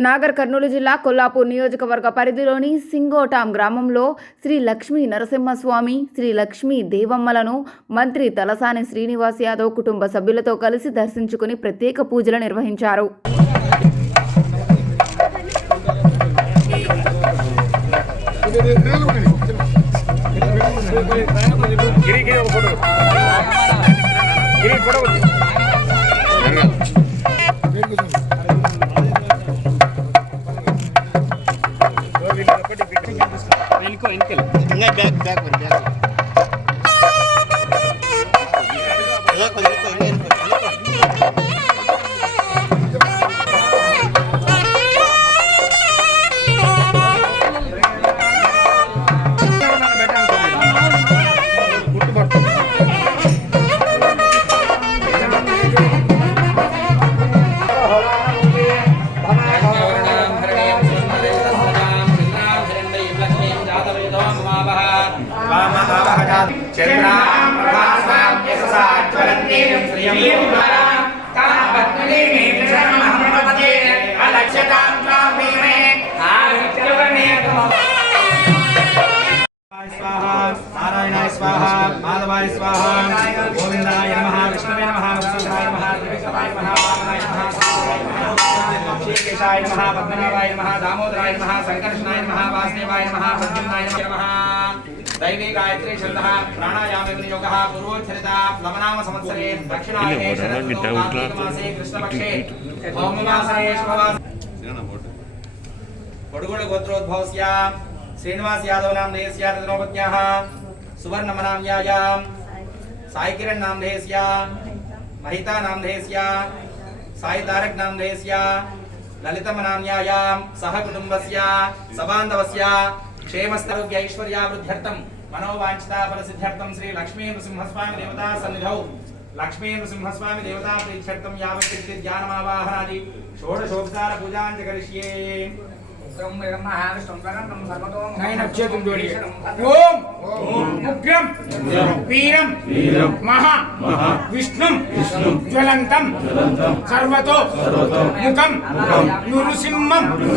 నాగర్ కర్నూలు జిల్లా కొల్లాపూర్ నియోజకవర్గ పరిధిలోని సింగోటాం గ్రామంలో శ్రీ లక్ష్మీ నరసింహస్వామి శ్రీ లక్ష్మీ దేవమ్మలను మంత్రి తలసాని శ్రీనివాస్ యాదవ్ కుటుంబ సభ్యులతో కలిసి దర్శించుకుని ప్రత్యేక పూజలు నిర్వహించారు. గిరి గిరి వెనుకో వెనుకెళ్ళు. ఇంకా బ్యాక్ బ్యాక్ బ్యాక్ गोविंदाय स्वाहा गोविंदाय नमः विष्णवे नमः वसुधाय नमः त्रिविक्रमाय नमः वामनाय नमः श्रीकेशाय नमः पद्मनाभाय नमः दामोदराय नमः संकर्षणाय नमः वासुदेवाय नमः प्रद्युम्नाय नमः दैवी गायत्री छन्दः प्राणायामे विनियोगः पूर्वोच्चरिता प्लवनाम संवत्सरे दक्षिणायने शरत्मासे कृष्णपक्षे भौमवासरे शुभवासरे गोत्रोद्भवस्य श्रीनिवास यादव नाम्ने स्यात् కొడుగుల గోత్రోద్భవస్య శ్రీనివాస్ యాదవ్ నామధేయస్య తదనోపజ్ఞాః సువర్ణమనామ్యాయాం సాయి కిరణ్ నామధేయస్య మహితా నామధేయస్య సాయి తారక్ నామధేయస్య లలితమనామ్యాయాం సహ కుటుంబస్య సబాంధవస్య క్షేమస్థరోగ్య ఐశ్వర్యావృద్ధ్యర్థం మనోవాంఛితా ఫలసిద్ధ్యర్థం శ్రీ లక్ష్మీ నృసింహస్వామి దేవతా సన్నిధౌ లక్ష్మీ నృసింహస్వామి దేవతా ప్రీత్యర్థం యావత్కృతి ధ్యానమావాహనాది షోడశోపచార పూజాంచ కరిష్యే నైనక్షేత్రం జోడి ఓం ఉగ్రం వీరం. మహా. విష్ణుం. జ్వలంతం. సర్వతో. ముఖం. నృసింహం.